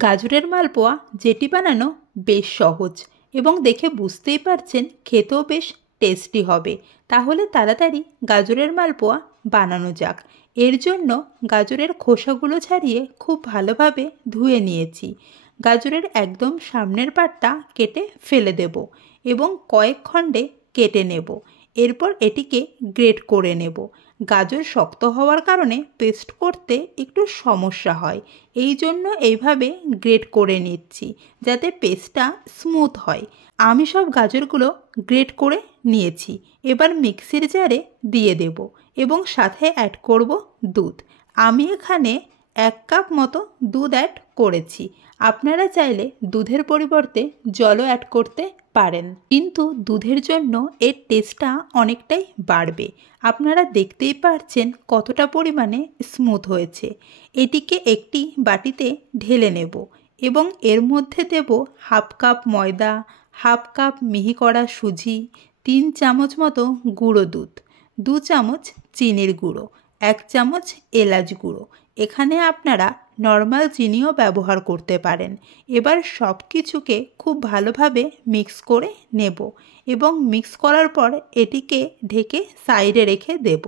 গাজরের মালপোয়া যেটি বানানো বেশ সহজ এবং দেখে বুঝতেই পারছেন খেতেও বেশ টেস্টি হবে। তাহলে তাড়াতাড়ি গাজরের মালপোয়া বানানো যাক। এর জন্য গাজরের খোসাগুলো ছাড়িয়ে খুব ভালোভাবে ধুয়ে নিয়েছি। গাজরের একদম সামনের পাটটা কেটে ফেলে দেব এবং কয়েক খণ্ডে কেটে নেব। এরপর এটিকে গ্রেট করে নেব। গাজর শক্ত হওয়ার কারণে পেস্ট করতে একটু সমস্যা হয়, এই জন্য এইভাবে গ্রেট করে নিচ্ছি যাতে পেস্টটা স্মুথ হয়। আমি সব গাজরগুলো গ্রেট করে নিয়েছি। এবার মিক্সির জারে দিয়ে দেব এবং সাথে অ্যাড করব দুধ। আমি এখানে 1 কাপ মতো দুধ অ্যাড করেছি। আপনারা চাইলে দুধের পরিবর্তে জলও অ্যাড করতে পারেন, কিন্তু দুধের জন্য এর টেস্টটা অনেকটাই বাড়বে। আপনারা দেখতেই পাচ্ছেন কতটা পরিমাণে স্মুথ হয়েছে। এটিকে একটি বাটিতে ঢেলে নেব এবং এর মধ্যে দেব 1/2 কাপ ময়দা, 1/2 কাপ মিহি করা সুজি, 3 চামচ মতো গুঁড়ো দুধ, 2 চামচ চিনির গুঁড়ো, 1 চামচ এলাচ গুঁড়ো। এখানে আপনারা নর্মাল চিনিও ব্যবহার করতে পারেন। এবার সব কিছুকে খুব ভালোভাবে মিক্স করে নেব এবং মিক্স করার পর এটিকে ঢেকে সাইডে রেখে দেব।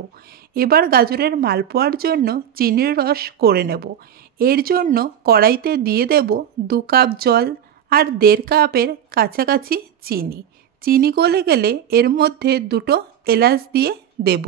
এবার গাজরের মালপোয়ার জন্য চিনির রস করে নেব। এর জন্য কড়াইতে দিয়ে দেব 2 কাপ জল আর 1.5 কাপের কাছাকাছি চিনি। চিনি গলে গেলে এর মধ্যে 2টো এলাচ দিয়ে দেব।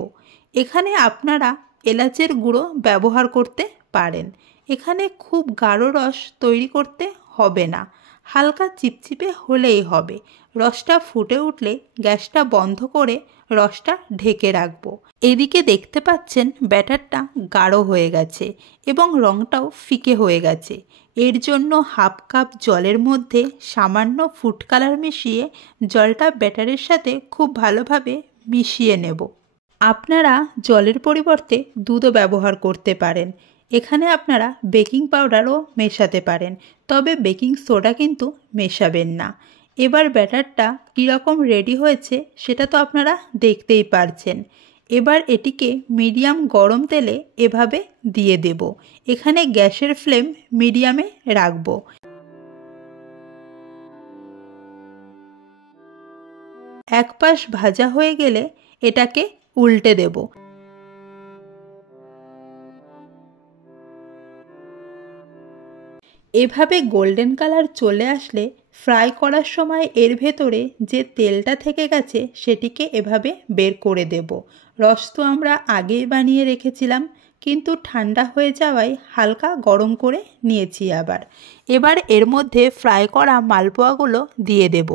এখানে আপনারা এলাচের গুঁড়ো ব্যবহার করতে পারেন। এখানে খুব গাঢ় রস তৈরি করতে হবে না, হালকা চিপচিপে হলেই হবে। রসটা ফুটে উঠলে গ্যাসটা বন্ধ করে রসটা ঢেকে রাখব। এদিকে দেখতে পাচ্ছেন ব্যাটারটা গাঢ় হয়ে গেছে এবং রঙটাও ফিকে হয়ে গেছে। এর জন্য 1/2 কাপ জলের মধ্যে সামান্য ফুড কালার মিশিয়ে জলটা ব্যাটারের সাথে খুব ভালোভাবে মিশিয়ে নেব। আপনারা জলের পরিবর্তে দুধও ব্যবহার করতে পারেন। এখানে আপনারা বেকিং পাউডারও মেশাতে পারেন, তবে বেকিং সোডা কিন্তু মেশাবেন না। এবার ব্যাটারটা কীরকম রেডি হয়েছে সেটা তো আপনারা দেখতেই পারছেন। এবার এটিকে মিডিয়াম গরম তেলে এভাবে দিয়ে দেব। এখানে গ্যাসের ফ্লেম মিডিয়ামে রাখব। এক পাশ ভাজা হয়ে গেলে এটাকে উল্টে দেব। এভাবে গোল্ডেন কালার চলে আসলে ফ্রাই করার সময় এর ভেতরে যে তেলটা থেকে গেছে সেটিকে এভাবে বের করে দেব। রস তো আমরা আগেই বানিয়ে রেখেছিলাম, কিন্তু ঠান্ডা হয়ে যাওয়ায় হালকা গরম করে নিয়েছি আবার। এবার এর মধ্যে ফ্রাই করা মালপোয়াগুলো দিয়ে দেব।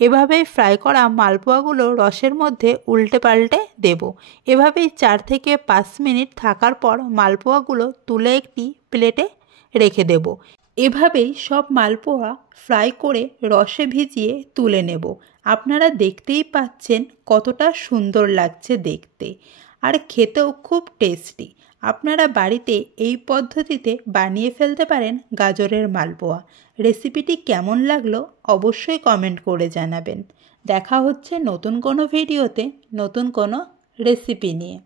এভাবে ফ্রাই করা মালপোয়াগুলো রসের মধ্যে উল্টে পাল্টে দেব। এভাবেই 4 থেকে 5 মিনিট থাকার পর মালপোয়াগুলো তুলে একটি প্লেটে রেখে দেব। এভাবেই সব মালপোয়া ফ্রাই করে রসে ভিজিয়ে তুলে নেব। আপনারা দেখতেই পাচ্ছেন কতটা সুন্দর লাগছে দেখতে, আর খেতেও খুব টেস্টি। আপনারা বাড়িতে এই পদ্ধতিতে বানিয়ে ফেলতে পারেন গাজরের মালপোয়া। রেসিপিটি কেমন লাগলো অবশ্যই কমেন্ট করে জানাবেন। দেখা হচ্ছে নতুন কোনো ভিডিওতে নতুন কোনো রেসিপি নিয়ে।